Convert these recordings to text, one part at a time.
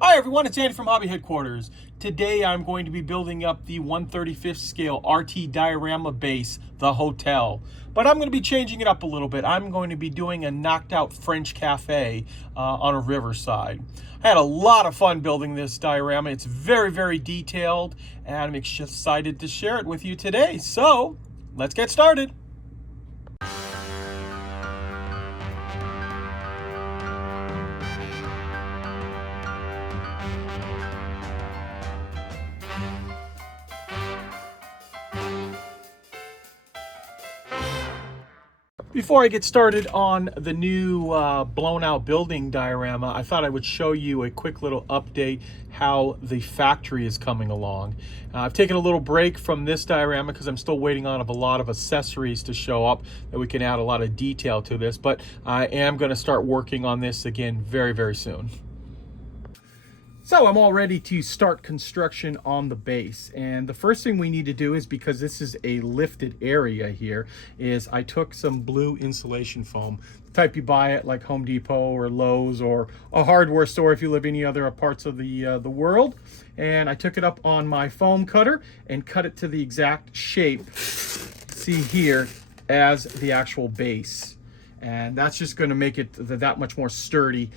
Hi everyone, it's Andy from Hobby Headquarters. Today I'm going to be building up the 1/35th scale RT diorama base, the hotel. But I'm going to be changing it up a little bit. I'm going to be doing a knocked out French cafe on a riverside. I had a lot of fun building this diorama. It's very, very detailed, and I'm excited to share it with you today. So let's get started. Before I get started on the new blown out building diorama, I thought I would show you a quick little update how the factory is coming along. I've taken a little break from this diorama because I'm still waiting on a lot of accessories to show up that we can add a lot of detail to this, but I am going to start working on this again very, very soon. So I'm all ready to start construction on the base, and the first thing we need to do is, because this is a lifted area here, is I took some blue insulation foam, the type you buy at like Home Depot or Lowe's or a hardware store if you live any other parts of the world, and I took it up on my foam cutter and cut it to the exact shape, see here, as the actual base, and that's just going to make it that much more sturdy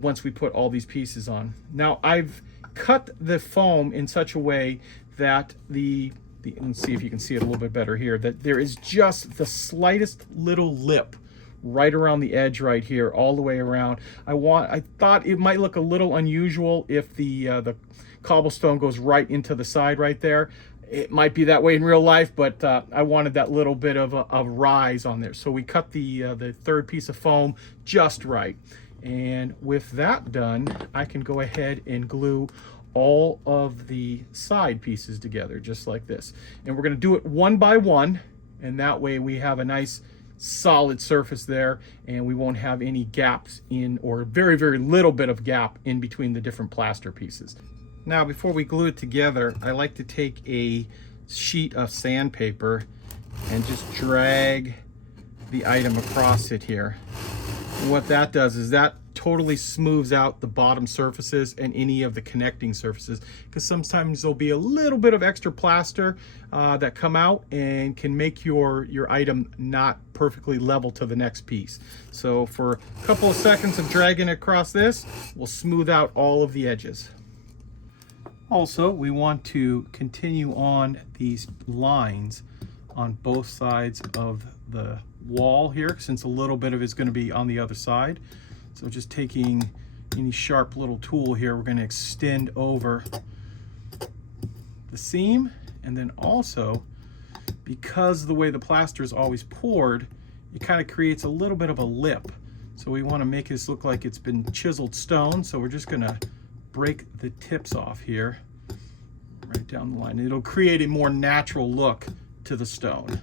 once we put all these pieces on. Now I've cut the foam in such a way that let's see if you can see it a little bit better here, that there is just the slightest little lip right around the edge right here, all the way around. I thought it might look a little unusual if the cobblestone goes right into the side right there. It might be that way in real life, but I wanted that little bit of a rise on there. So we cut the third piece of foam just right. And with that done, I can go ahead and glue all of the side pieces together, just like this. And we're going to do it one by one, and that way we have a nice solid surface there, and we won't have any gaps in, or very, very little bit of gap in between the different plaster pieces. Now, before we glue it together, I like to take a sheet of sandpaper and just drag the item across it here. And what that does is that totally smooths out the bottom surfaces and any of the connecting surfaces, because sometimes there'll be a little bit of extra plaster that come out and can make your item not perfectly level to the next piece. So for a couple of seconds of dragging across this, we'll smooth out all of the edges. Also, we want to continue on these lines on both sides of the wall here, since a little bit of it's going to be on the other side. So just taking any sharp little tool here, we're going to extend over the seam, and then also, because of the way the plaster is always poured, it kind of creates a little bit of a lip. So we want to make this look like it's been chiseled stone, so we're just going to break the tips off here right down the line. It'll create a more natural look to the stone.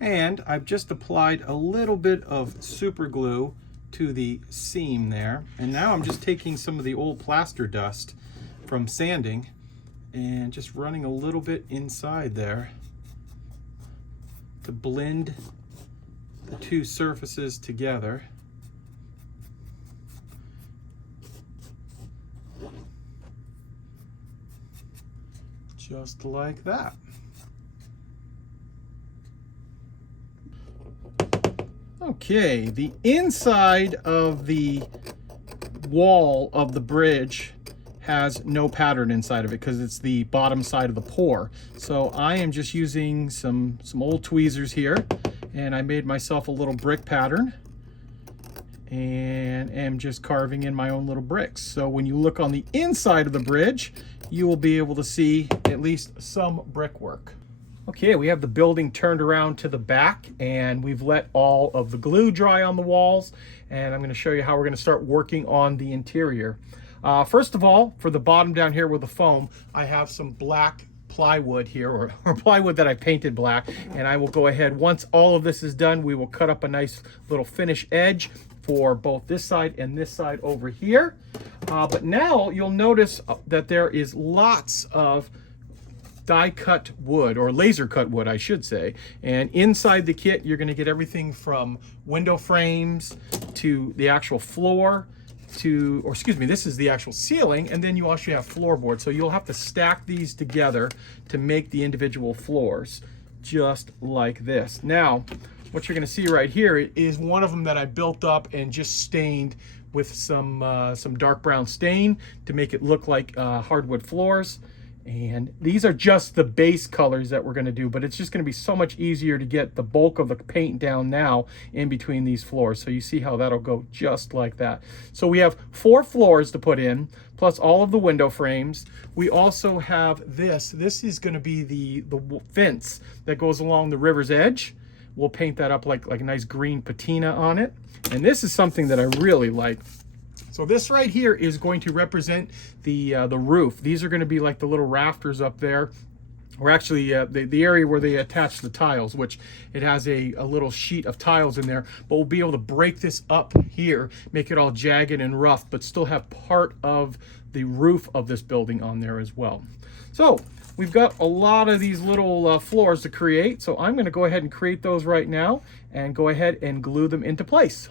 And I've just applied a little bit of super glue to the seam there. And now I'm just taking some of the old plaster dust from sanding and just running a little bit inside there to blend the two surfaces together. Just like that. Okay, the inside of the wall of the bridge has no pattern inside of it because it's the bottom side of the pour. So I am just using some old tweezers here, and I made myself a little brick pattern and am just carving in my own little bricks. So when you look on the inside of the bridge, you will be able to see at least some brickwork. Okay, we have the building turned around to the back, and we've let all of the glue dry on the walls, and I'm going to show you how we're going to start working on the interior. First of all, for the bottom down here with the foam, I have some black plywood here, or plywood that I painted black, and I will go ahead, once all of this is done, we will cut up a nice little finish edge for both this side and this side over here. But now you'll notice that there is lots of die cut wood, or laser cut wood I should say, and inside the kit you're going to get everything from window frames to the actual floor to, or excuse me, this is the actual ceiling, and then you also have floorboards. So you'll have to stack these together to make the individual floors, just like this. Now what you're going to see right here is one of them that I built up and just stained with some dark brown stain to make it look like hardwood floors. And these are just the base colors that we're going to do, but it's just going to be so much easier to get the bulk of the paint down now in between these floors. So you see how that'll go just like that. So we have 4 floors to put in, plus all of the window frames. We also have this. This is going to be the fence that goes along the river's edge. We'll paint that up like a nice green patina on it. And this is something that I really like. So this right here is going to represent the roof. These are going to be like the little rafters up there, or actually the area where they attach the tiles, which it has a little sheet of tiles in there, but we'll be able to break this up here, make it all jagged and rough, but still have part of the roof of this building on there as well. So we've got a lot of these little floors to create, so I'm going to go ahead and create those right now and go ahead and glue them into place.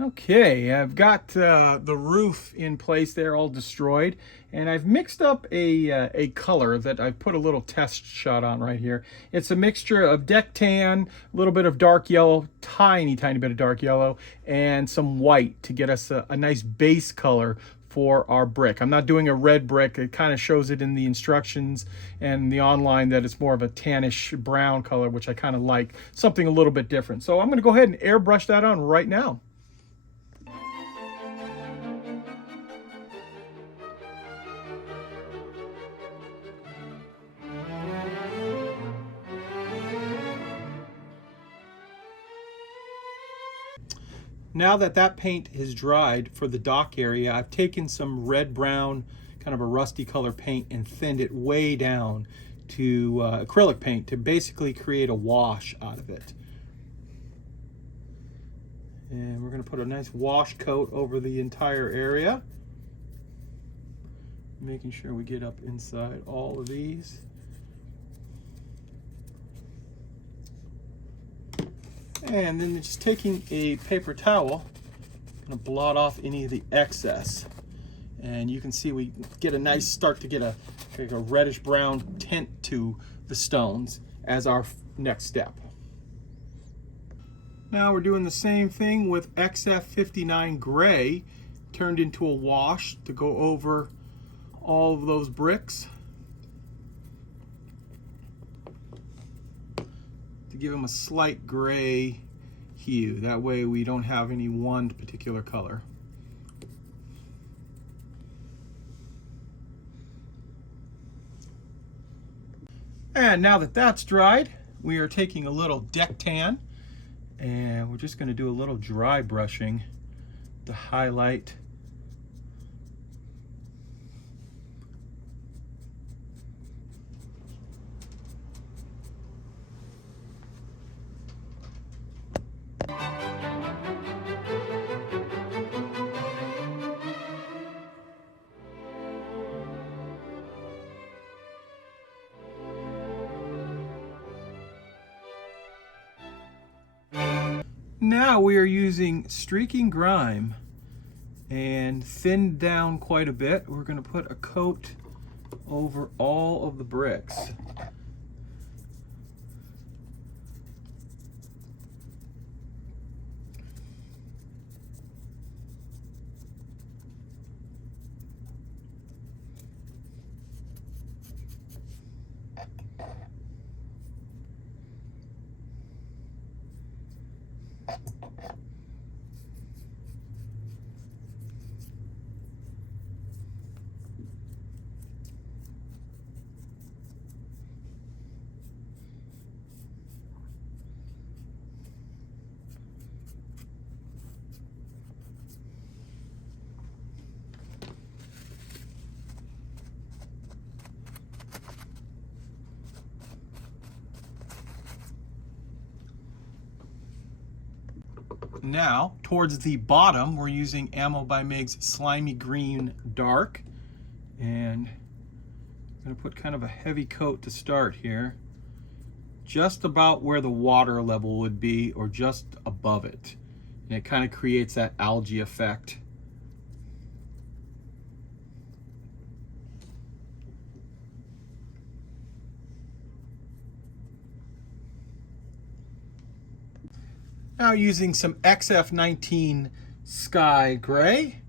Okay, I've got the roof in place there, all destroyed, and I've mixed up a color that I put a little test shot on right here. It's a mixture of deck tan, a little bit of dark yellow, tiny bit of dark yellow, and some white to get us a nice base color for our brick. I'm not doing a red brick. It kind of shows it in the instructions and the online that it's more of a tannish brown color, which I kind of like, something a little bit different. So I'm going to go ahead and airbrush that on right now. Now that paint is dried for the dock area, I've taken some red brown, kind of a rusty color paint, and thinned it way down to acrylic paint to basically create a wash out of it. And we're going to put a nice wash coat over the entire area, making sure we get up inside all of these. And then just taking a paper towel, I'm going to blot off any of the excess. And you can see we get a nice start to get a reddish brown tint to the stones as our next step. Now we're doing the same thing with XF59 gray turned into a wash to go over all of those bricks, to give them a slight gray hue. That way we don't have any one particular color. And now that that's dried, we are taking a little deck tan, and we're just going to do a little dry brushing to highlight Now we are using streaking grime and thinned down quite a bit. We're going to put a coat over all of the bricks. Now, towards the bottom, we're using Ammo by MIG's Slimy Green Dark. And I'm going to put kind of a heavy coat to start here. Just about where the water level would be, or just above it. And it kind of creates that algae effect. Now, using some XF19 Sky Gray,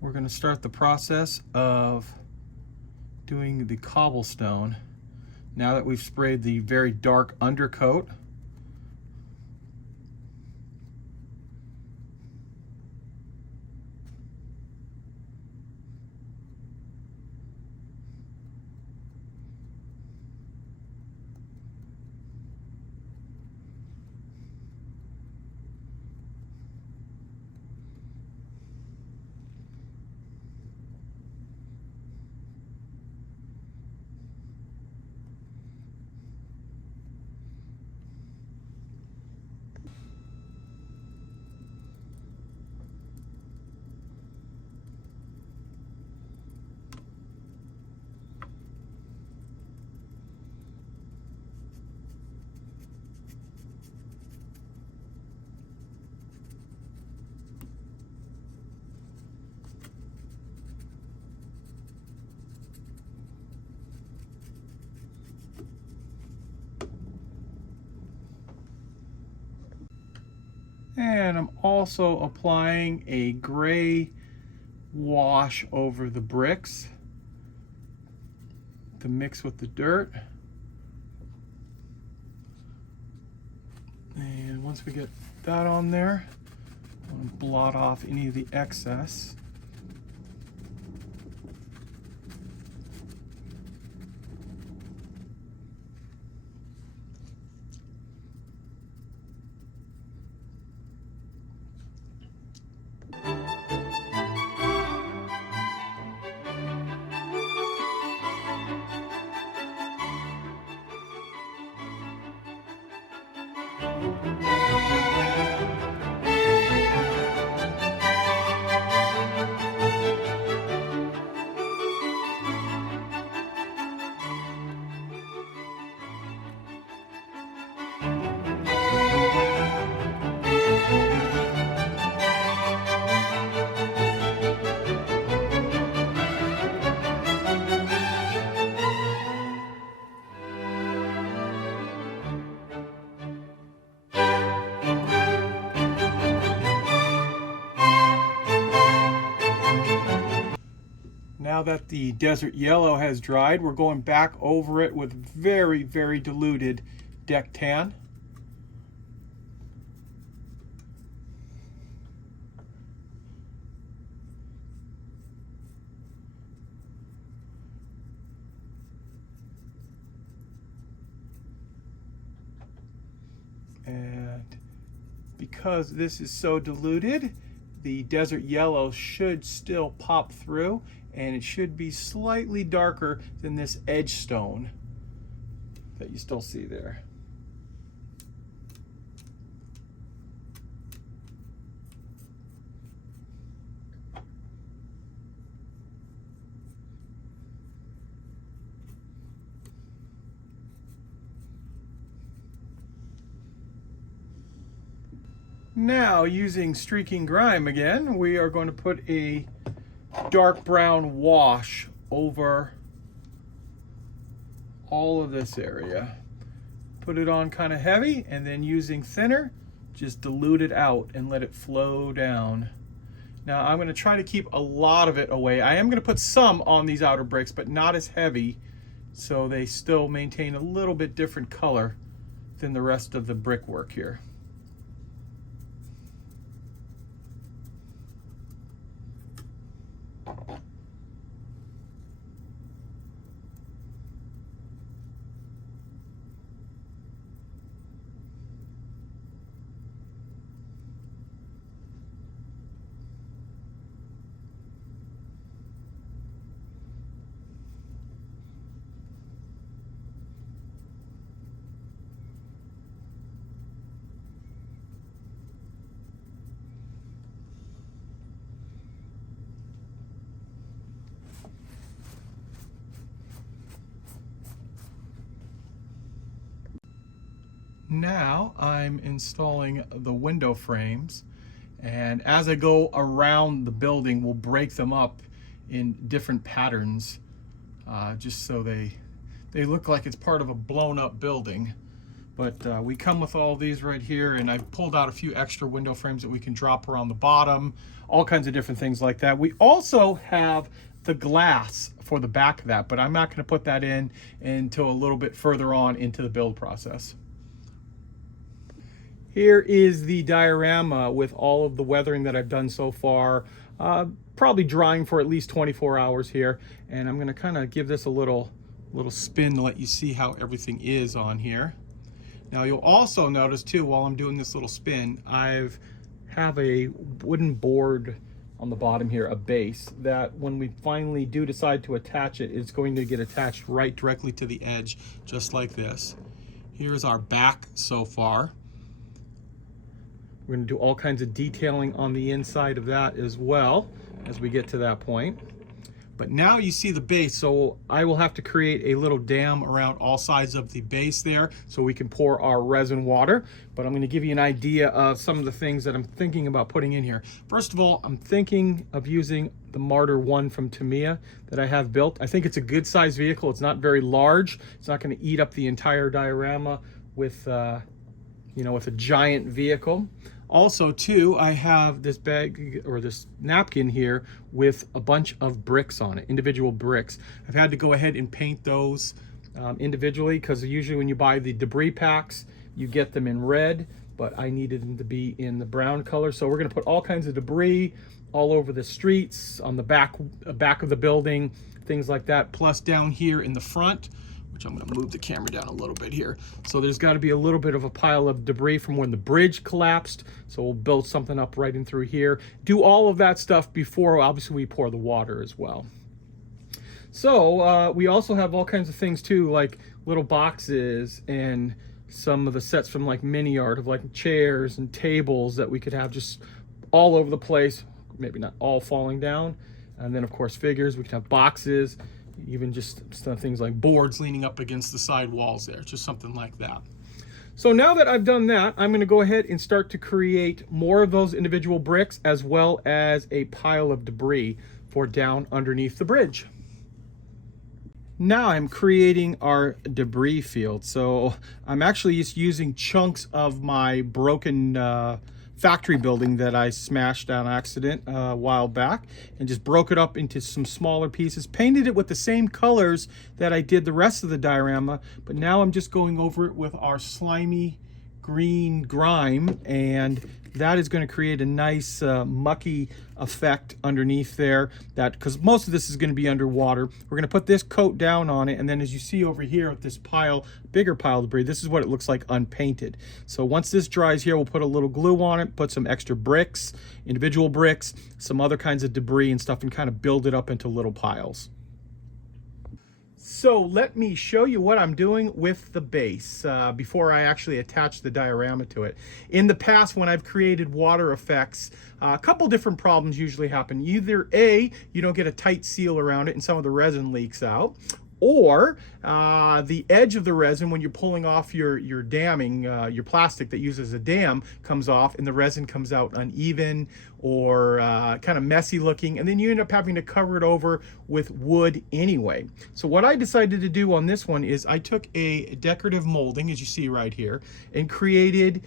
we're going to start the process of doing the cobblestone. Now that we've sprayed the very dark undercoat, and I'm also applying a gray wash over the bricks to mix with the dirt. And once we get that on there, I'm going to blot off any of the excess. Now that the desert yellow has dried, we're going back over it with very, very diluted deck tan. And because this is so diluted, the desert yellow should still pop through, and it should be slightly darker than this edge stone that you still see there. Now, using streaking grime again, we are going to put a dark brown wash over all of this area. Put it on kind of heavy, and then using thinner, just dilute it out and let it flow down. Now I'm going to try to keep a lot of it away. I am going to put some on these outer bricks, but not as heavy, so they still maintain a little bit different color than the rest of the brickwork here. Now I'm installing the window frames, and as I go around the building, we'll break them up in different patterns, just so they look like it's part of a blown up building. But we come with all these right here, and I've pulled out a few extra window frames that we can drop around the bottom, all kinds of different things like that. We also have the glass for the back of that, but I'm not going to put that in until a little bit further on into the build process. Here is the diorama with all of the weathering that I've done so far. Probably drying for at least 24 hours here, and I'm going to kind of give this a little spin to let you see how everything is on here. Now you'll also notice too, while I'm doing this little spin, have a wooden board on the bottom here, a base, that when we finally do decide to attach it, it's going to get attached right directly to the edge, just like this. Here's our back so far. We're going to do all kinds of detailing on the inside of that as well as we get to that point. But now you see the base, so I will have to create a little dam around all sides of the base there so we can pour our resin water. But I'm going to give you an idea of some of the things that I'm thinking about putting in here. First of all, I'm thinking of using the Martyr 1 from Tamiya that I have built. I think it's a good size vehicle. It's not very large. It's not going to eat up the entire diorama with, with a giant vehicle. Also, too, I have this bag or this napkin here with a bunch of bricks on it, individual bricks. I've had to go ahead and paint those individually, because usually when you buy the debris packs, you get them in red, but I needed them to be in the brown color. So we're going to put all kinds of debris all over the streets, on the back of the building, things like that, plus down here in the front, which I'm going to move the camera down a little bit here. So there's got to be a little bit of a pile of debris from when the bridge collapsed. So we'll build something up right in through here. Do all of that stuff before, obviously, we pour the water as well. So we also have all kinds of things too, like little boxes and some of the sets from like mini art of like chairs and tables that we could have just all over the place, maybe not all falling down. And then of course figures, we can have boxes, even just some things like boards leaning up against the side walls there, just something like that. So now that I've done that, I'm going to go ahead and start to create more of those individual bricks, as well as a pile of debris for down underneath the bridge. Now I'm creating our debris field. So I'm actually just using chunks of my broken factory building that I smashed on accident a while back, and just broke it up into some smaller pieces, painted it with the same colors that I did the rest of the diorama, but now I'm just going over it with our slimy green grime, and that is going to create a nice mucky effect underneath there, that because most of this is going to be underwater. We're going to put this coat down on it, and then as you see over here with this bigger pile of debris, this is what it looks like unpainted. So once this dries here, we'll put a little glue on it, put some extra bricks, individual bricks, some other kinds of debris and stuff, and kind of build it up into little piles. So let me show you what I'm doing with the base before I actually attach the diorama to it. In the past, when I've created water effects, a couple different problems usually happen. Either A, you don't get a tight seal around it and some of the resin leaks out, or the edge of the resin, when you're pulling off your damming, your plastic that uses a dam, comes off and the resin comes out uneven or kind of messy looking, and then you end up having to cover it over with wood anyway. So what I decided to do on this one is I took a decorative molding, as you see right here, and created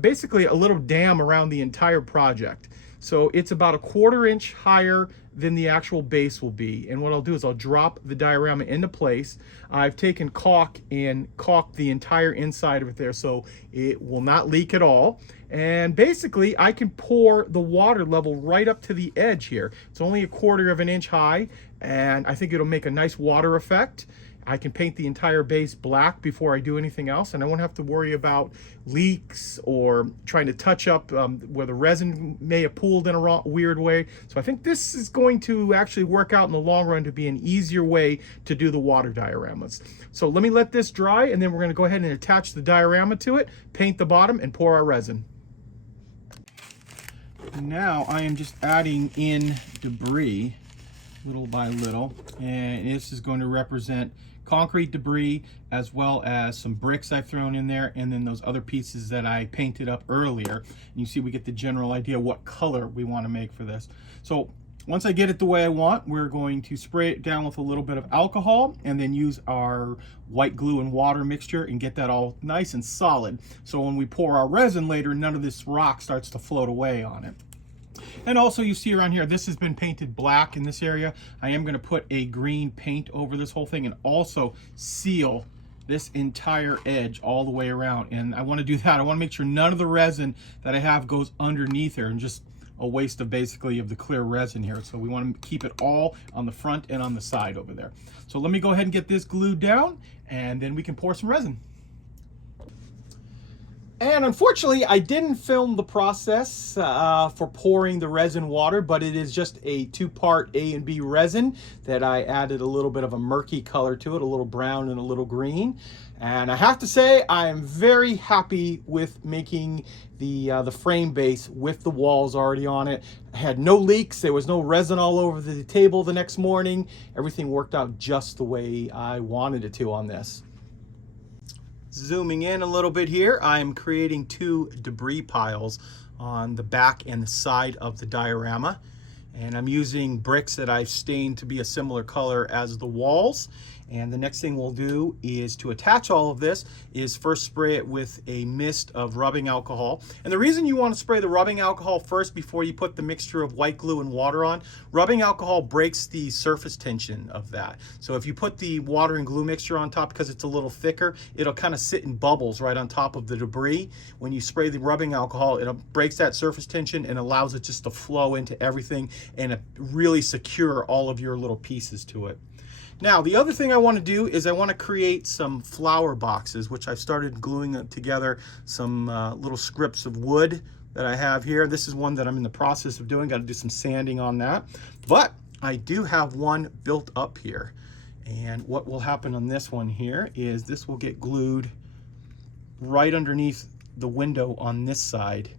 basically a little dam around the entire project. So it's about a 1/4 inch higher than the actual base will be. And what I'll do is I'll drop the diorama into place. I've taken caulk and caulked the entire inside of it there so it will not leak at all. And basically I can pour the water level right up to the edge here. It's only a 1/4 of an inch high, and I think it'll make a nice water effect. I can paint the entire base black before I do anything else, and I won't have to worry about leaks or trying to touch up where the resin may have pooled in a weird way. So I think this is going to actually work out in the long run to be an easier way to do the water dioramas. So let me let this dry, and then we're going to go ahead and attach the diorama to it, paint the bottom, and pour our resin. Now I am just adding in debris little by little, and this is going to represent concrete debris, as well as some bricks I've thrown in there, and then those other pieces that I painted up earlier. And you see we get the general idea what color we want to make for this. So once I get it the way I want, we're going to spray it down with a little bit of alcohol and then use our white glue and water mixture and get that all nice and solid. So when we pour our resin later, none of this rock starts to float away on it. And also you see around here, this has been painted black in this area. I am going to put a green paint over this whole thing and also seal this entire edge all the way around. And I want to do that. I want to make sure none of the resin that I have goes underneath there and just a waste of basically of the clear resin here. So we want to keep it all on the front and on the side over there. So let me go ahead and get this glued down and then we can pour some resin. And unfortunately, I didn't film the process for pouring the resin water, but it is just a two-part A and B resin that I added a little bit of a murky color to it, a little brown and a little green. And I have to say, I am very happy with making the frame base with the walls already on it. I had no leaks. There was no resin all over the table the next morning. Everything worked out just the way I wanted it to on this. Zooming in a little bit here, I'm creating two debris piles on the back and the side of the diorama. And I'm using bricks that I've stained to be a similar color as the walls. And the next thing we'll do is to attach all of this is first spray it with a mist of rubbing alcohol. And the reason you want to spray the rubbing alcohol first before you put the mixture of white glue and water on, rubbing alcohol breaks the surface tension of that. So if you put the water and glue mixture on top, because it's a little thicker, it'll kind of sit in bubbles right on top of the debris. When you spray the rubbing alcohol, it breaks that surface tension and allows it just to flow into everything and really secure all of your little pieces to it. Now, the other thing I want to do is I want to create some flower boxes, which I've started gluing together some little scripts of wood that I have here. This is one that I'm in the process of doing. Got to do some sanding on that. But I do have one built up here. And what will happen on this one here is this will get glued right underneath the window on this side.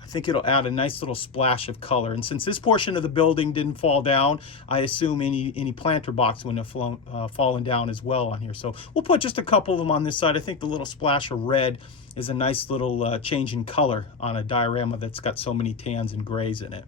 I think it'll add a nice little splash of color. And since this portion of the building didn't fall down, I assume any planter box wouldn't have fallen down as well on here. So we'll put just a couple of them on this side. I think the little splash of red is a nice little change in color on a diorama that's got so many tans and grays in it.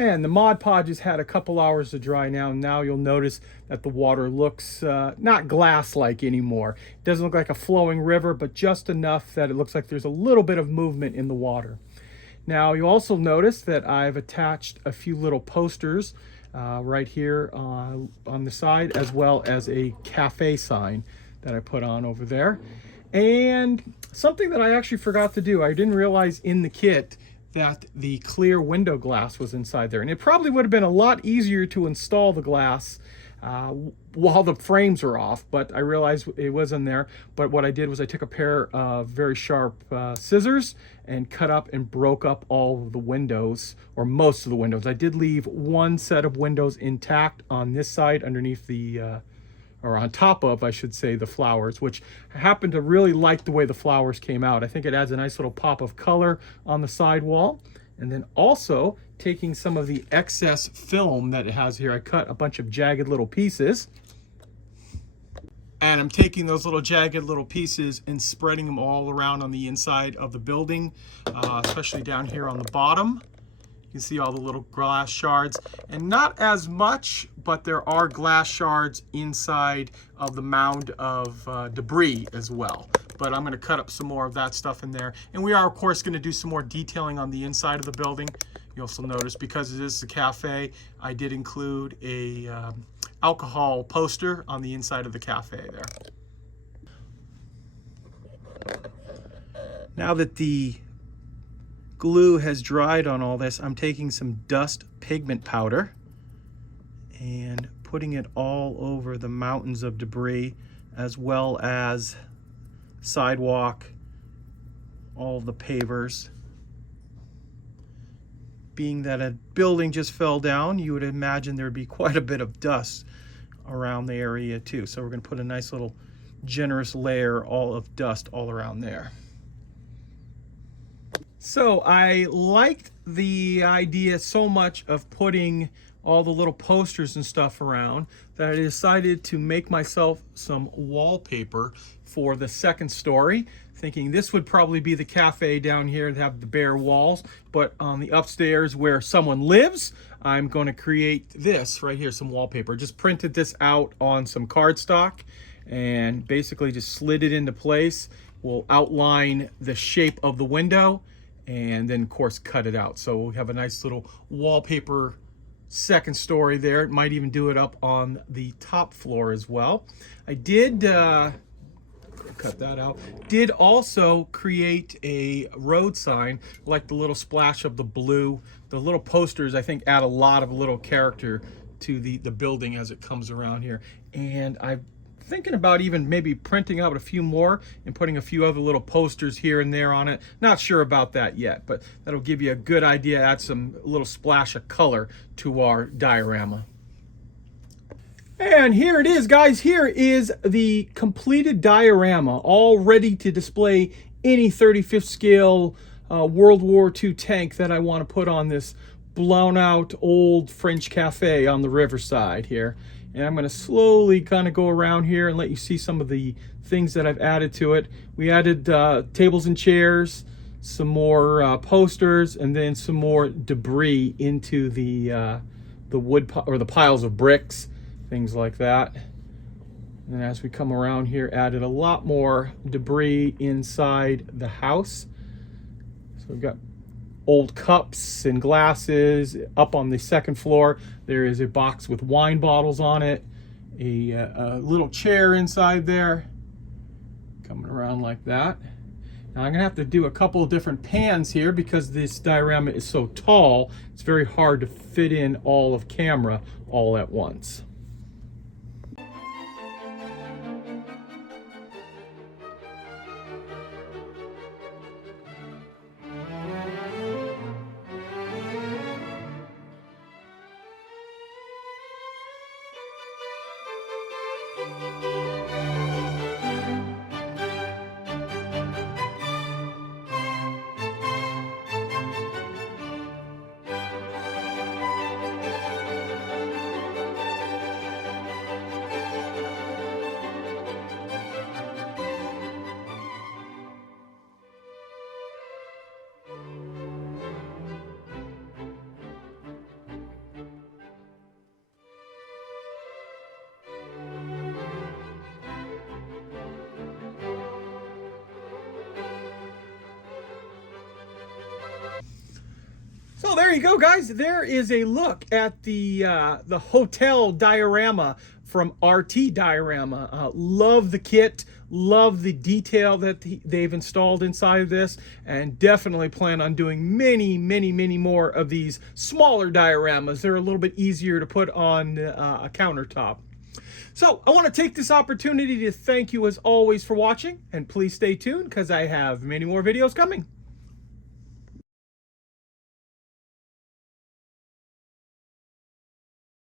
And the Mod Podge has had a couple hours to dry now. Now you'll notice that the water looks not glass-like anymore. It doesn't look like a flowing river, but just enough that it looks like there's a little bit of movement in the water. Now you also notice that I've attached a few little posters right here on the side, as well as a cafe sign that I put on over there. And something that I actually forgot to do, I didn't realize in the kit that the clear window glass was inside there. And it probably would have been a lot easier to install the glass while the frames are off, but I realized it wasn't there. But what I did was I took a pair of very sharp scissors and cut up and broke up all of the windows, or most of the windows. I did leave one set of windows intact on this side underneath the or on top of, I should say, the flowers, which I happen to really like the way the flowers came out. I think it adds a nice little pop of color on the side wall. And then also taking some of the excess film that it has here, I cut a bunch of jagged little pieces. And I'm taking those little jagged little pieces and spreading them all around on the inside of the building, especially down here on the bottom. You can see all the little glass shards, and not as much, but there are glass shards inside of the mound of debris as well. But I'm going to cut up some more of that stuff in there. And we are, of course, going to do some more detailing on the inside of the building. You also notice, because it is a cafe, I did include a alcohol poster on the inside of the cafe there. Now that the glue has dried on all this, I'm taking some dust pigment powder and putting it all over the mountains of debris, as well as sidewalk, all the pavers. Being that a building just fell down, you would imagine there'd be quite a bit of dust around the area too. So we're going to put a nice little generous layer of dust all around there. So I liked the idea so much of putting all the little posters and stuff around that I decided to make myself some wallpaper for the second story, thinking this would probably be the cafe down here to have the bare walls, but on the upstairs where someone lives, I'm going to create this right here, some wallpaper. Just printed this out on some cardstock and basically just slid it into place. We'll outline the shape of the window and then of course cut it out. So we'll have a nice little wallpaper second story there. It might even do it up on the top floor as well. I did cut that out. Did also create a road sign, like the little splash of the blue. The little posters, I think, add a lot of little character to the building as it comes around here. And I'm thinking about even maybe printing out a few more and putting a few other little posters here and there on it. Not sure about that yet, but that'll give you a good idea, add some little splash of color to our diorama. And here it is, guys. Here is the completed diorama, all ready to display any 35th scale World War II tank that I want to put on this blown out old French cafe on the riverside here. And I'm going to slowly kind of go around here and let you see some of the things that I've added to it. We added tables and chairs, some more posters, and then some more debris into the wood or the piles of bricks, things like that. And as we come around here, added a lot more debris inside the house. So we've got old cups and glasses. Up on the second floor, there is a box with wine bottles on it, a little chair inside there, coming around like that. Now I'm gonna have to do a couple of different pans here because this diorama is so tall, it's very hard to fit in all of camera all at once. So there you go, guys. There is a look at the hotel diorama from RT Diorama. Love the kit, love the detail that they've installed inside of this, and definitely plan on doing many more of these smaller dioramas. They're a little bit easier to put on a countertop. So I want to take this opportunity to thank you as always for watching, and please stay tuned because I have many more videos coming.